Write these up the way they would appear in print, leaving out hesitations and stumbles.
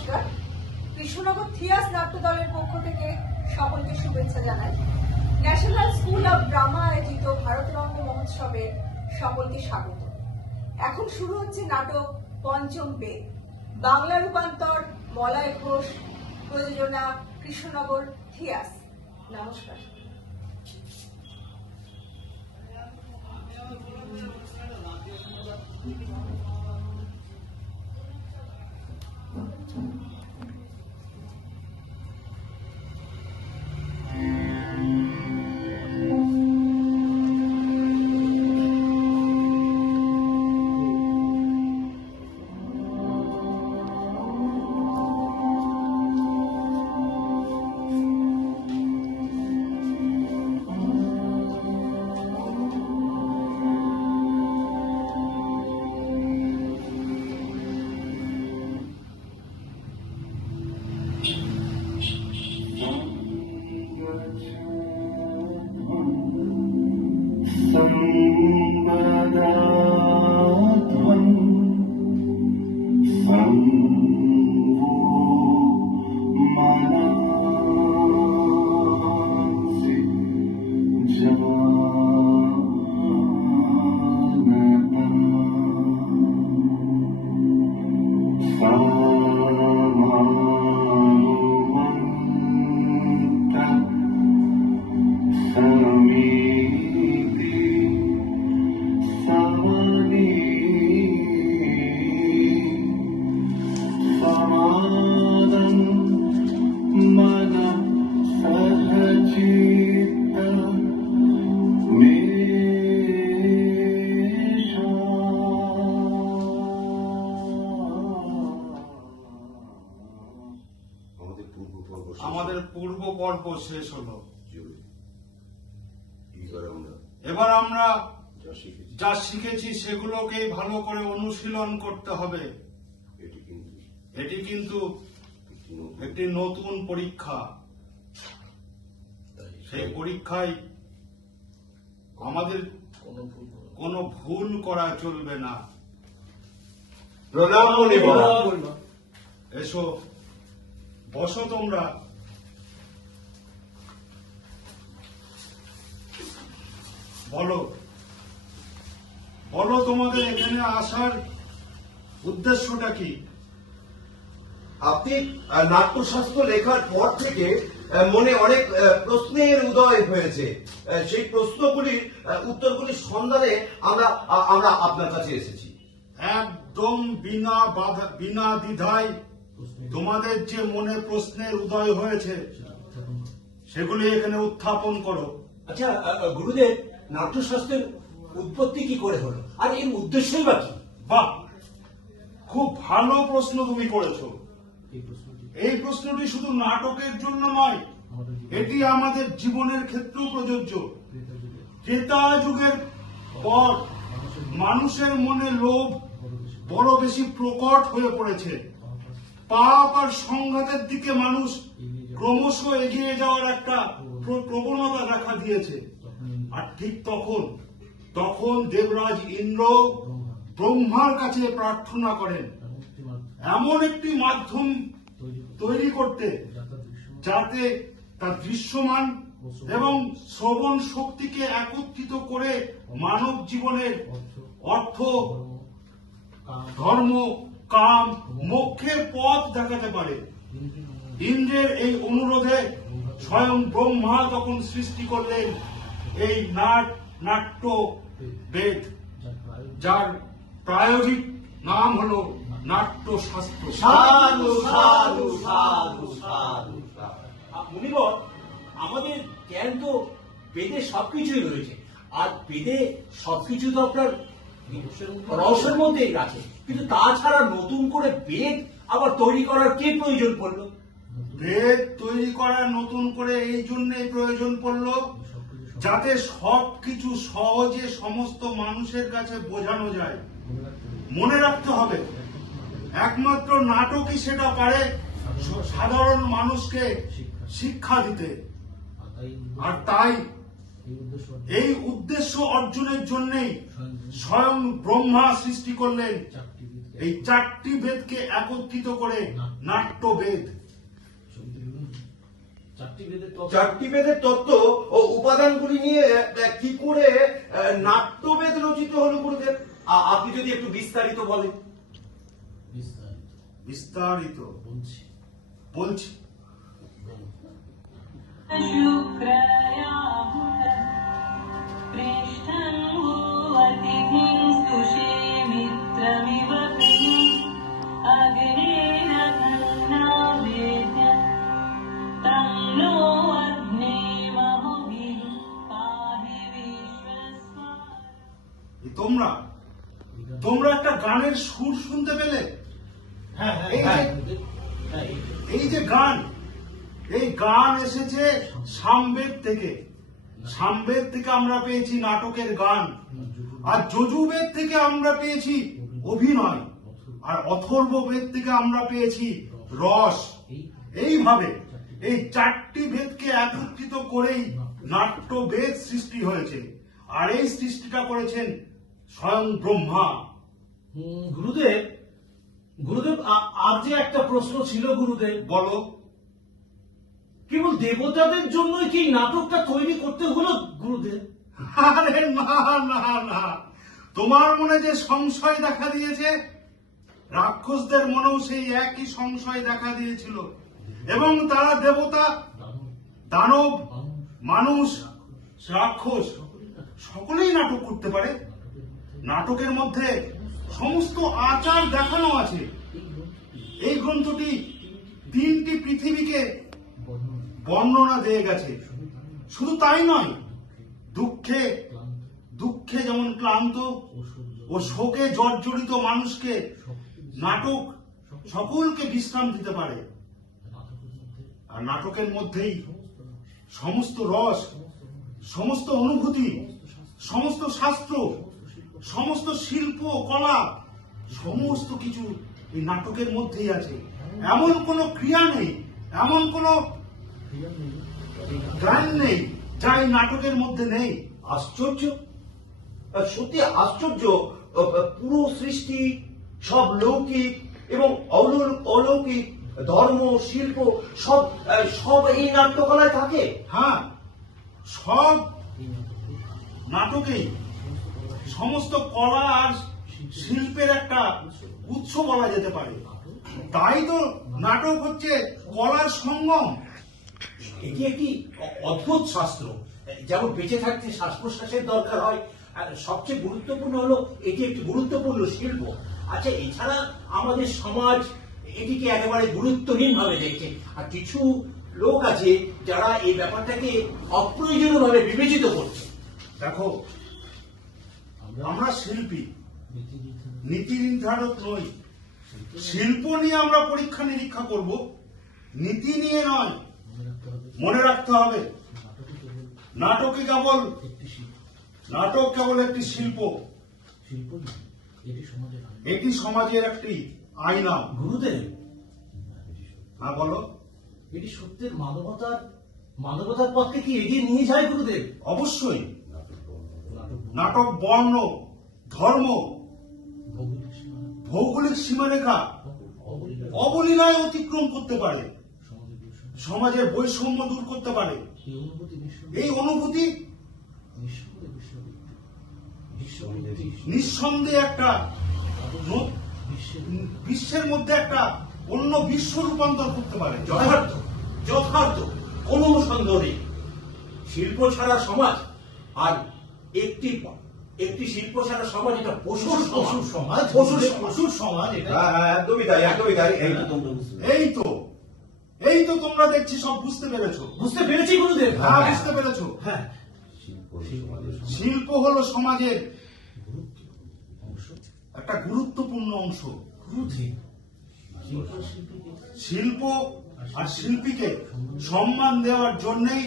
নমস্কার। কৃষ্ণনগর থিয়াস নাট্য দলের পক্ষ থেকে সকলকে শুভেচ্ছা জানাই। ন্যাশনাল স্কুল অব ড্রামা আয়োজিত ভারতরঙ্গ মহোৎসবে সকলকে স্বাগত। এখন শুরু হচ্ছে নাটক পঞ্চম বেদ। বাংলা রূপান্তর মলয় ঘোষ, প্রযোজনা কৃষ্ণনগর থিয়াস। নমস্কার। আমাদের পূর্ব পর্ব শেষ হলো। এবার আমরা যা শিখেছি সেগুলোকে ভালো করে অনুশীলন করতে হবে। এটি কিন্তু একটি নতুন পরীক্ষা। সেই পরীক্ষায় আমাদের কোনো ভুল করা চলবে না। এসো, বসো তোমরা। বলো বলো তোমাদের এখানে আসার উদ্দেশ্যটা কি? আপনি নাট্যশাস্ত্র লেখার পর থেকে মনে অনেক প্রশ্নের উদয় হয়েছে। সেই প্রশ্নগুলির উত্তরগুলির সন্ধানে আমরা আপনার কাছে এসেছি। একদম বিনা দ্বিধায় তোমাদের যে মনে প্রশ্নের উদয় হয়েছে সেগুলি এখানে উত্থাপন করো। আচ্ছা গুরুদেব, নাট্যশাস্ত্রের উৎপত্তি কি করে হলো, আর এর উদ্দেশ্যই বা কি? বাহ, খুব ভালো প্রশ্ন তুমি করেছো। এই প্রশ্নটি শুধু নাটকের জন্য নয়, এটি আমাদের জীবনের ক্ষেত্রেও প্রযোজ্য। ত্রেতা যুগের পর মানুষের মনে লোভ বড় বেশি প্রকট হয়ে পড়েছে। পাপ আর সংঘাতের দিকে মানুষ ক্রমশ এগিয়ে যাওয়ার একটা প্রবণতা দেখা দিয়েছে। আর ঠিক তখন দেবরাজ ইন্দ্র ব্রহ্মার কাছে প্রার্থনা করেন এমন একটি মাধ্যম তৈরি করতে যাতে তার দৃশ্যমান এবং শ্রবণ শক্তিকে একত্রিত করে মানব জীবনের অর্থ, ধর্ম, কাম, মোক্ষের পথ দেখাতে পারে। ইন্দ্রের এই অনুরোধে স্বয়ং ব্রহ্মা তখন সৃষ্টি করলেন এই নাট্য বেদ, যার প্রায়োগিক নাম হলো নাট্যশাস্ত্র। মুনিবর, আমাদের জ্ঞান তো বেদে সবকিছুই রয়েছে, আর বেদে সবকিছু তো আপনার রহস্যের মধ্যেই আছে, কিন্তু তাছাড়া নতুন করে বেদ আবার তৈরি করার কি প্রয়োজন পড়লো? বেদ তৈরি করার নতুন করে এই জন্যই প্রয়োজন পড়লো যাতে সবকিছু সহজে সমস্ত মানুষের কাছে বোঝানো যায়। মনে রাখতে হবে, একমাত্র নাটকই সেটা পারে সাধারণ মানুষকে শিক্ষা দিতে। আর তাই এই উদ্দেশ্য অর্জনের জন্যই স্বয়ং ব্রহ্মা সৃষ্টি করলেন এই চারটি বেদকে একত্রিত করে নাট্যবেদ। চারটি বেদের তত্ত্ব ও উপাদানগুলি নিয়ে কি করে নাট্যবেদ রচিত হলো গুরুদেব? আপনি যদি একটু বিস্তারিত বলেন। বিস্তারিত বলছি। তোমরা একটা গানের সুর শুনতে পেলে? এই যে গান, এই গান এসেছে সামবেদ থেকে। সামবেদ থেকে আমরা পেয়েছি নাটকের গান, আর যজুর্বেদ থেকে আমরা পেয়েছি অভিনয়, আর অথর্ববেদ থেকে আমরা পেয়েছি রস। এইভাবে এই চারটি বেদকে একত্রিত করেই নাট্যবেদ সৃষ্টি হয়েছে, আর এই সৃষ্টিটা করেছেন স্বয়ং ব্রহ্মা। গুরুদেব, আর যে একটা প্রশ্ন ছিল গুরুদেব। বলো। কেবল দেবতাদের জন্যই কি নাটকটা তৈরি করতে হলো গুরুদেব? আরে না না না, তোমার মনে যে সংশয় দেখা দিয়েছে, রাক্ষসদের মনেও সেই একই সংশয় দেখা দিয়েছিল, এবং তারা দেবতা, দানব, মানুষ, রাক্ষস সকলেই নাটক করতে পারে। নাটকের মধ্যে সমস্ত আচার দেখানো আছে। এই গ্রন্থটি 3টি পৃথিবীকে বর্ণনা দিয়ে গেছে। শুধু তাই নয়, দুঃখে যেমন ক্লান্ত ও শোকে জর্জরিত মানুষকে নাটক সকলকে বিশ্রাম দিতে পারে। আর নাটকের মধ্যেই সমস্ত রস, সমস্ত অনুভূতি, সমস্ত শাস্ত্র, সমস্ত শিল্প কলা, সমস্ত কিছু এই নাটকের মধ্যেই আছে। এমন কোনো ক্রিয়া নেই, এমন কোনো গান নেই যা এই নাটকের মধ্যে নেই। আশ্চর্য, সত্যি আশ্চর্য। পুরো সৃষ্টি, সব লৌকিক এবং অলৌকিক ধর্ম, শিল্প সব এই নাট্যকলায় থাকে। হ্যাঁ, সব নাটকেই সমস্ত কলা আর শিল্পের একটা উৎস বলা যেতে পারে। তাই তো নাটক হচ্ছে কলার সঙ্গম। এটি একটি অদ্ভুত শাস্ত্র। যেমন বেঁচে থাকতে শ্বাস প্রশ্বাসের দরকার হয়, আর সবচেয়ে গুরুত্বপূর্ণ হলো এটি একটি গুরুত্বপূর্ণ শিল্প। আচ্ছা, এছাড়া আমাদের সমাজ এটিকে একেবারে গুরুত্বহীন ভাবে দেখছে, আর কিছু লোক আছে যারা এই ব্যাপারটাকে অপ্রয়োজনীয় ভাবে বিবেচিত করছে। দেখো, আমরা শিল্পী, নীতি নির্ধারক নই। শিল্প নিয়ে আমরা পরীক্ষা নিরীক্ষা করব, নীতি নিয়ে নয়। মনে রাখতে হবে, নাটক কেবল একটি শিল্প, এটি সমাজের একটি আয়না। গুরুদেব, হ্যাঁ বলো। এটি সত্যের মানবতার পথকে কি এগিয়ে নিয়ে যায় গুরুদেব? অবশ্যই। নাটক বর্ণ, ধর্ম, ভৌগোলিক সীমারেখা অবলীলায় অতিক্রম করতে পারে, সমাজের বৈষম্য দূর করতে পারে। এই অনুভূতি নিঃসন্দেহে একটা বিশ্বের মধ্যে একটা অন্য বিশ্ব রূপান্তর করতে পারে। যথার্থ, কোনো সন্দেহ নেই। শিল্প ছাড়া সমাজ, আর একটি শিল্প ছাড়া সমাজ, এটা পশুর সমাজ। এটা একদমই তাই, একদমই তাই। এই তো তোমরা দেখছি সব বুঝতে পেরেছি গুরুদেব। হ্যাঁ, বুঝতে পেরেছো। হ্যাঁ, শিল্প হলো সমাজের একটা গুরুত্বপূর্ণ অংশ। শিল্প আর শিল্পীকে সম্মান দেওয়ার জন্যই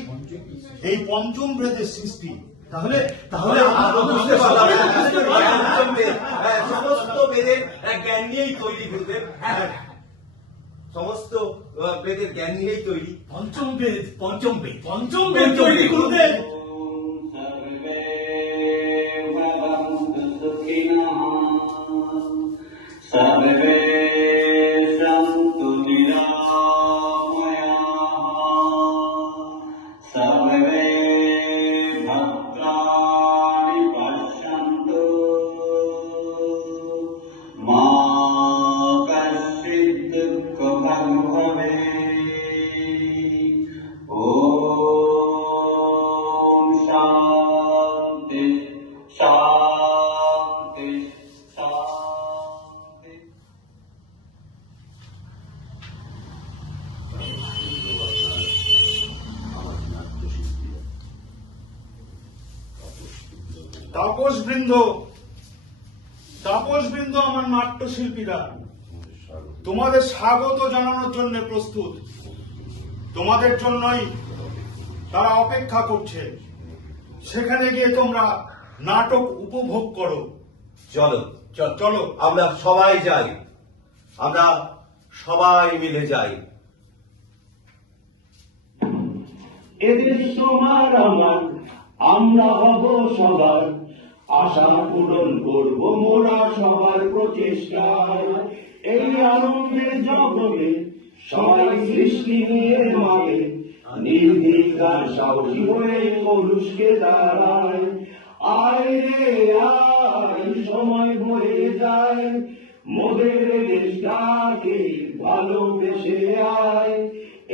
এই পঞ্চম বেদের সৃষ্টি। তাহলে বুঝতে পারলাম, সমস্ত বেদের জ্ঞান নিয়েই তৈরি গুরুদেব। সমস্ত বেদের জ্ঞান নিয়েই তৈরি। পঞ্চম বেদ তৈরি গুরুদেব। सर्वे सन्तु निरामयाः सर्वे भद्राणि पश्यन्तु मा कश्चित् दुःखभाग् भवेत्। ॐ शान्ति शान्ति शान्ति। তাপস বৃন্দ আমার নাট্যশিল্পীরা তোমাদের স্বাগত জানানোর জন্য প্রস্তুত। তোমাদের জন্যই তারা অপেক্ষা করছে। সেখানে গিয়ে তোমরা নাটক উপভোগ করো। চলো চলো আমরা সবাই যাই, আমরা সবাই মিলে যাই। এদের তোমার আমার আমরা হব সবার আশা পূরণ করব মোরা সবার প্রচেষ্টায়। এই আনন্দের জগতে সবাই সৃষ্টি নিয়ে মাগে নির্ভীকার সাহসী হয়ে পুরুষকে দাঁড়ায়। আয় রে আয় সময় বয়ে যায় মোদের দেশটাকে ভালোবেসে আয়।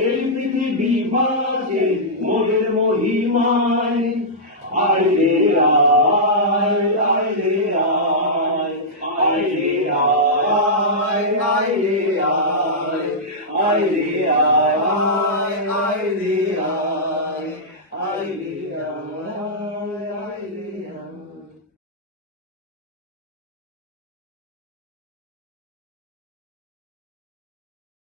এই পৃথিবী বাঁচে মোদের মহিমায়। আয় রে